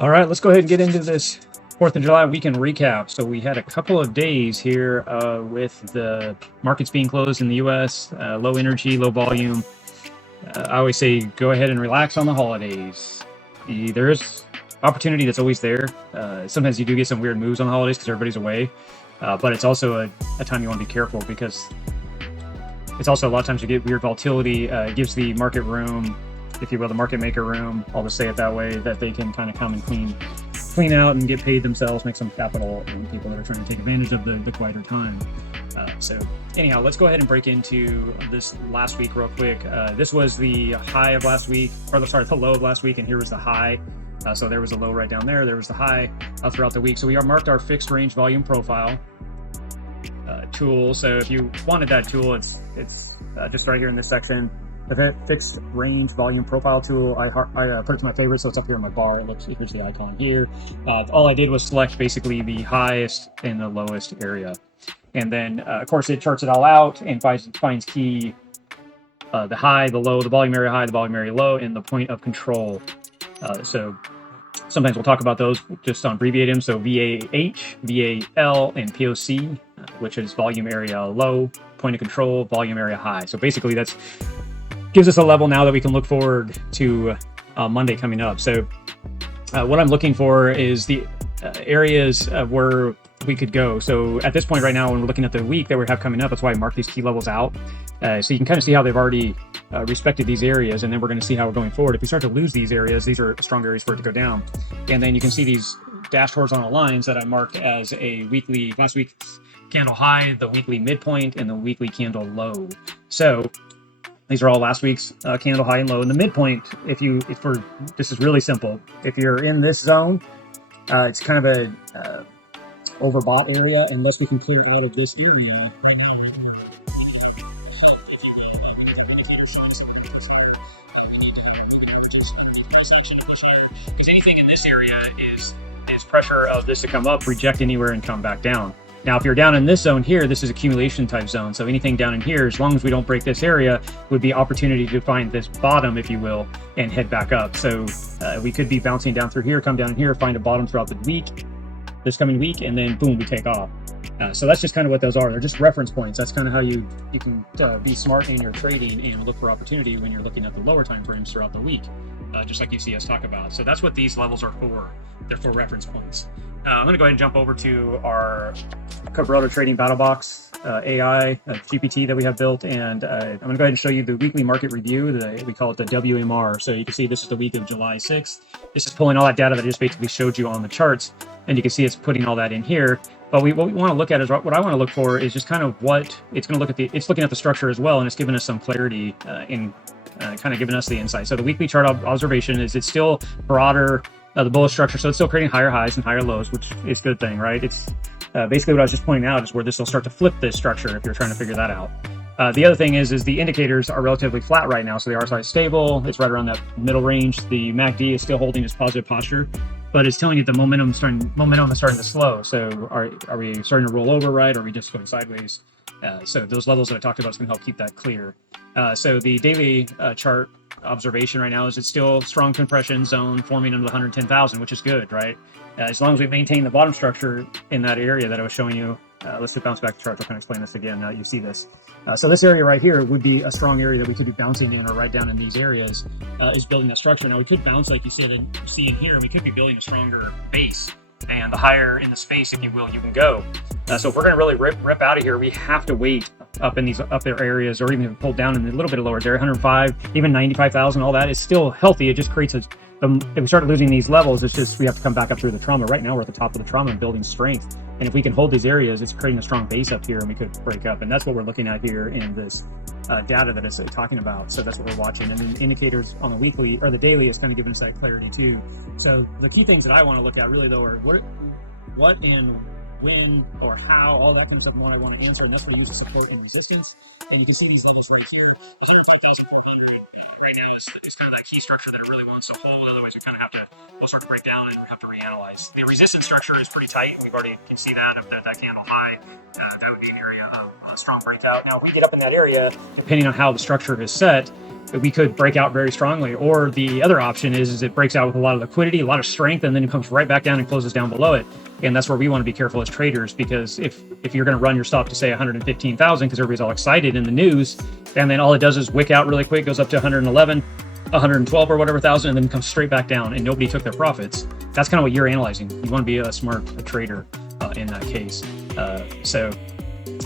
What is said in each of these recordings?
All right, let's go ahead and get into this 4th of July weekend recap. So we had a couple of days here with the markets being closed in the U.S., low energy, low volume. I always say go ahead and relax on the holidays. There is opportunity that's always there. Sometimes you do get some weird moves on the holidays because everybody's away, but it's also a time you want to be careful because it's also a lot of times you get weird volatility. It gives the market room, if you will, the market maker room, I'll just say it that way, that they can kind of come and clean out and get paid themselves, make some capital on people that are trying to take advantage of the quieter time. So anyhow, let's go ahead and break into this last week real quick. This was the high of last week, or sorry, the low of last week, and here was the high. So there was a low right down there. There was the high throughout the week. So we are marked our fixed range volume profile tool. So if you wanted that tool, it's just right here in this section. The fixed range volume profile tool, I put it to my favorite, so it's up here on my bar. Here's the icon here. All I did was select basically the highest and the lowest area. And then, of course, it charts it all out and finds key, the high, the low, the volume area high, the volume area low, and the point of control. So sometimes we'll talk about those just on abbreviate them. So VAH, VAL, and POC, which is volume area low, point of control, volume area high. So basically that's gives us a level now that we can look forward to Monday coming up. So what I'm looking for is the areas where we could go. So at this point right now, when we're looking at the week that we have coming up, that's why I mark these key levels out. So you can kind of see how they've already respected these areas, and then we're going to see how we're going forward. If we start to lose these areas, these are strong areas for it to go down. And then you can see these dashed horizontal lines that I marked as a weekly, last week's candle high, the weekly midpoint, and the weekly candle low. So these are all last week's candle high and low. And the midpoint, this is really simple. If you're in this zone, it's kind of a overbought area, unless we can clear out of this area right now. Because anything in this area is pressure of this to come up, reject anywhere, and come back down. Now, if you're down in this zone here, this is accumulation type zone. So anything down in here, as long as we don't break this area, would be opportunity to find this bottom, if you will, and head back up. So we could be bouncing down through here, come down here, find a bottom throughout the week, this coming week, and then boom, we take off. So that's just kind of what those are. They're just reference points. That's kind of how you can be smart in your trading and look for opportunity when you're looking at the lower time frames throughout the week, just like you see us talk about. So that's what these levels are for. They're for reference points. I'm going to go ahead and jump over to our Kabroda Trading Battle Box AI GPT that we have built, and I'm going to go ahead and show you the weekly market review. We call it the WMR. So you can see this is the week of July 6th. This is pulling all that data that I just basically showed you on the charts, and you can see it's putting all that in here. But what we want to look at is what I want to look for is just kind of what it's going to look at. It's looking at the structure as well, and it's giving us some clarity in kind of giving us the insight. So the weekly chart observation is it's still broader. The bullish structure, so it's still creating higher highs and higher lows, which is a good thing, right? It's basically what I was just pointing out is where this will start to flip this structure if you're trying to figure that out. The other thing is the indicators are relatively flat right now, so the RSI is stable. It's right around that middle range. The MACD is still holding its positive posture, but it's telling you the momentum is starting to slow. So are we starting to roll over, right? Or are we just going sideways? So those levels that I talked about is going to help keep that clear. So the daily chart observation right now is it's still strong compression zone forming under the 110,000, which is good, right? As long as we maintain the bottom structure in that area that I was showing you. Let's bounce back to charts. I'll kind of explain this again now that you see this. So this area right here would be a strong area that we could be bouncing in, or right down in these areas is building that structure. Now we could bounce like you see in here, and we could be building a stronger base. And the higher in the space, if you will, you can go. So if we're going to really rip out of here, we have to wait up in these up there areas, or even pull down in a little bit of lower area, 105, even 95,000. All that is still healthy. It just creates if we start losing these levels, it's just we have to come back up through the trauma. Right now, we're at the top of the trauma and building strength. And if we can hold these areas, it's creating a strong base up here, and we could break up. And that's what we're looking at here in this data that it's talking about. So that's what we're watching. And then indicators on the weekly or the daily is kind of giving us that clarity too. So the key things that I want to look at really though are what and when or how, all that kind of stuff more I want to answer. And that's where we use the support and resistance. And you can see these levels right here. 110,400 right now is kind of that key structure that it really wants to hold. Otherwise, we kind of we'll start to break down and have to reanalyze. The resistance structure is pretty tight. We've already can see that candle high. That would be an area of strong breakout. Now, if we get up in that area, depending on how the structure is set, we could break out very strongly. Or the other option is it breaks out with a lot of liquidity, a lot of strength, and then it comes right back down and closes down below it. And that's where we want to be careful as traders, because if you're going to run your stop to say 115,000 because everybody's all excited in the news, and then all it does is wick out really quick, goes up to 111, 112 or whatever thousand, and then comes straight back down, and nobody took their profits. That's kind of what you're analyzing. You want to be a smart trader in that case. So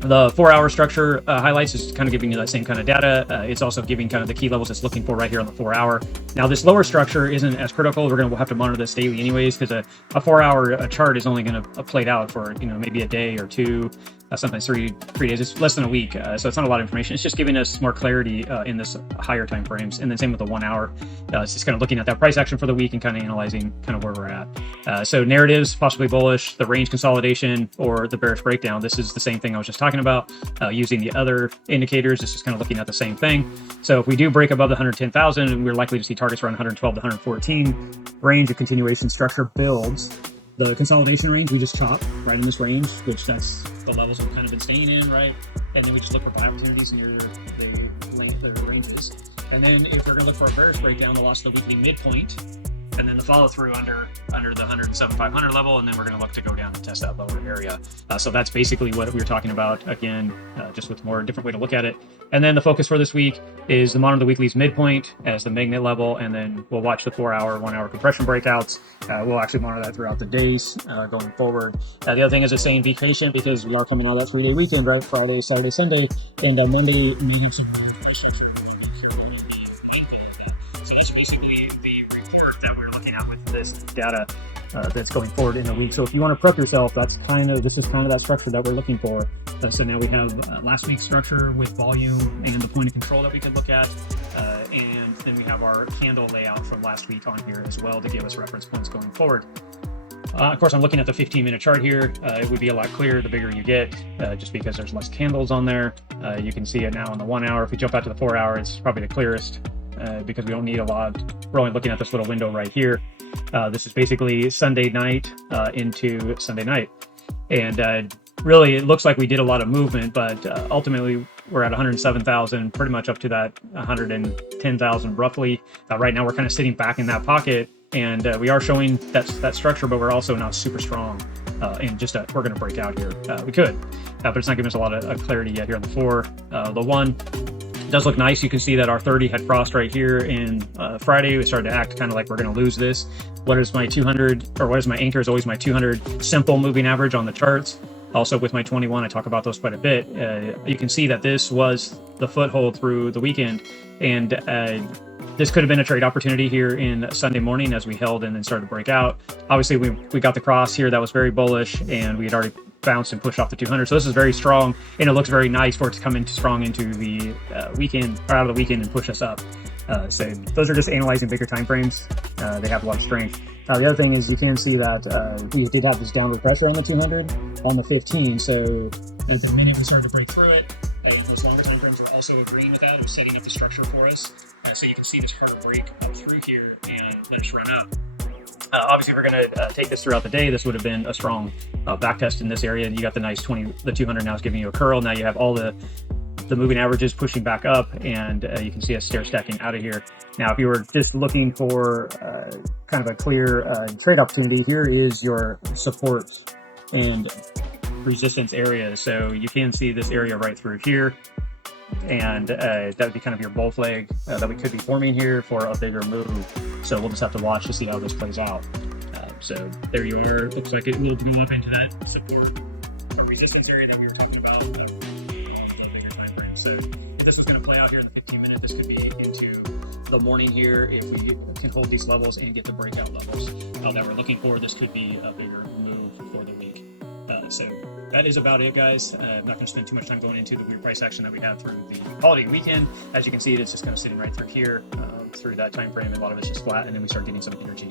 the 4-hour structure highlights is kind of giving you that same kind of data. It's also giving kind of the key levels it's looking for right here on the 4-hour. Now, this lower structure isn't as critical. We'll have to monitor this daily anyways, because a 4-hour chart is only going to play out for maybe a day or two, sometimes three days. It's less than a week, so it's not a lot of information. It's just giving us more clarity in this higher time frames. And then same with the 1 hour. It's just kind of looking at that price action for the week and kind of analyzing kind of where we're at. So narratives, possibly bullish, the range consolidation, or the bearish breakdown. This is the same thing I was just talking about using the other indicators. This is kind of looking at the same thing. So if we do break above the 110,000, we're likely to see targets around 112 to 114. Range of continuation structure builds. The consolidation range, we just chop right in this range, which that's the levels we've kind of been staying in, right? And then we just look for buy opportunities near the length or ranges. And then if we're going to look for a bearish breakdown, the loss of the weekly midpoint, and then the follow through under the 107,500 level, and then we're going to look to go down and test that lower area. So that's basically what we were talking about, again, just with more different way to look at it. And then the focus for this week is the monitor the weekly's midpoint as the magnet level, and then we'll watch the 4-hour, 1-hour compression breakouts. We'll actually monitor that throughout the days going forward. The other thing is just saying be patient, because we are coming out of that 3-day weekend, right? Friday, Saturday, Sunday, and Monday, we have some information. So that's basically the report that we're looking at with this data that's going forward in the week. So if you want to prep yourself, this is kind of that structure that we're looking for. So now we have last week's structure with volume and the point of control that we could look at. And then we have our candle layout from last week on here as well to give us reference points going forward. Of course, I'm looking at the 15-minute chart here. It would be a lot clearer the bigger you get, just because there's less candles on there. You can see it now on the 1 hour. If we jump out to the 4 hour, it's probably the clearest because we don't need a lot. We're only looking at this little window right here. This is basically Sunday night into Sunday night. And really, it looks like we did a lot of movement, but ultimately we're at 107,000, pretty much up to that 110,000 roughly. Right now we're kind of sitting back in that pocket, and we are showing that structure, but we're also not super strong. And just we're going to break out here. We could, but it's not giving us a lot of clarity yet here on the 4. The 1 does look nice. You can see that our 30 had crossed right here in Friday. We started to act kind of like we're going to lose this. What is my 200, or what is my anchor is always my 200 simple moving average on the charts. Also with my 21, I talk about those quite a bit. You can see that this was the foothold through the weekend, and this could have been a trade opportunity here in Sunday morning as we held and then started to break out. Obviously, we got the cross here that was very bullish, and we had already bounced and pushed off the 200. So this is very strong, and it looks very nice for it to come in strong into the weekend, or out of the weekend, and push us up. So those are just analyzing bigger time frames. They have a lot of strength. The other thing is you can see that we did have this downward pressure on the 200 on the 15. So at the minute we started to break through it, and those longer time frames were also agreeing with that. It was setting up the structure for us. So you can see this hard break up through here and let us run up. Obviously, if we're going to take this throughout the day, this would have been a strong back test in this area. And you got the nice 20, the 200 now is giving you a curl. Now you have all the moving averages pushing back up, and you can see us stair stacking out of here. Now, if you were just looking for kind of a clear trade opportunity, here is your support and resistance area. So you can see this area right through here, and that would be kind of your bull flag that we could be forming here for a bigger move. So we'll just have to watch to see how this plays out. So there you are. Looks like it will go up into that support or resistance area that we were talking about. So if this was going to play out here in the 15-minute, this could be into the morning here. If we can hold these levels and get the breakout levels that we're looking for, this could be a bigger move for the week. So that is about it, guys. I'm not going to spend too much time going into the weird price action that we had through the holiday weekend. As you can see, it's just kind of sitting right through here, through that time frame. A lot of it's just flat, and then we start getting some energy.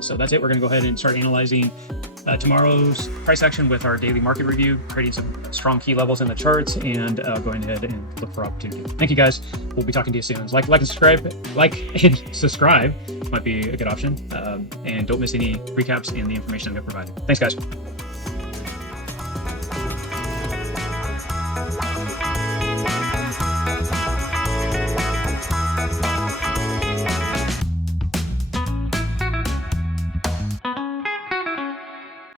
So that's it. We're going to go ahead and start analyzing tomorrow's price action with our daily market review, creating some strong key levels in the charts, and going ahead and look for opportunity. Thank you, guys. We'll be talking to you soon. Like and subscribe. Like and subscribe might be a good option. And don't miss any recaps and the information that we provided. Thanks, guys.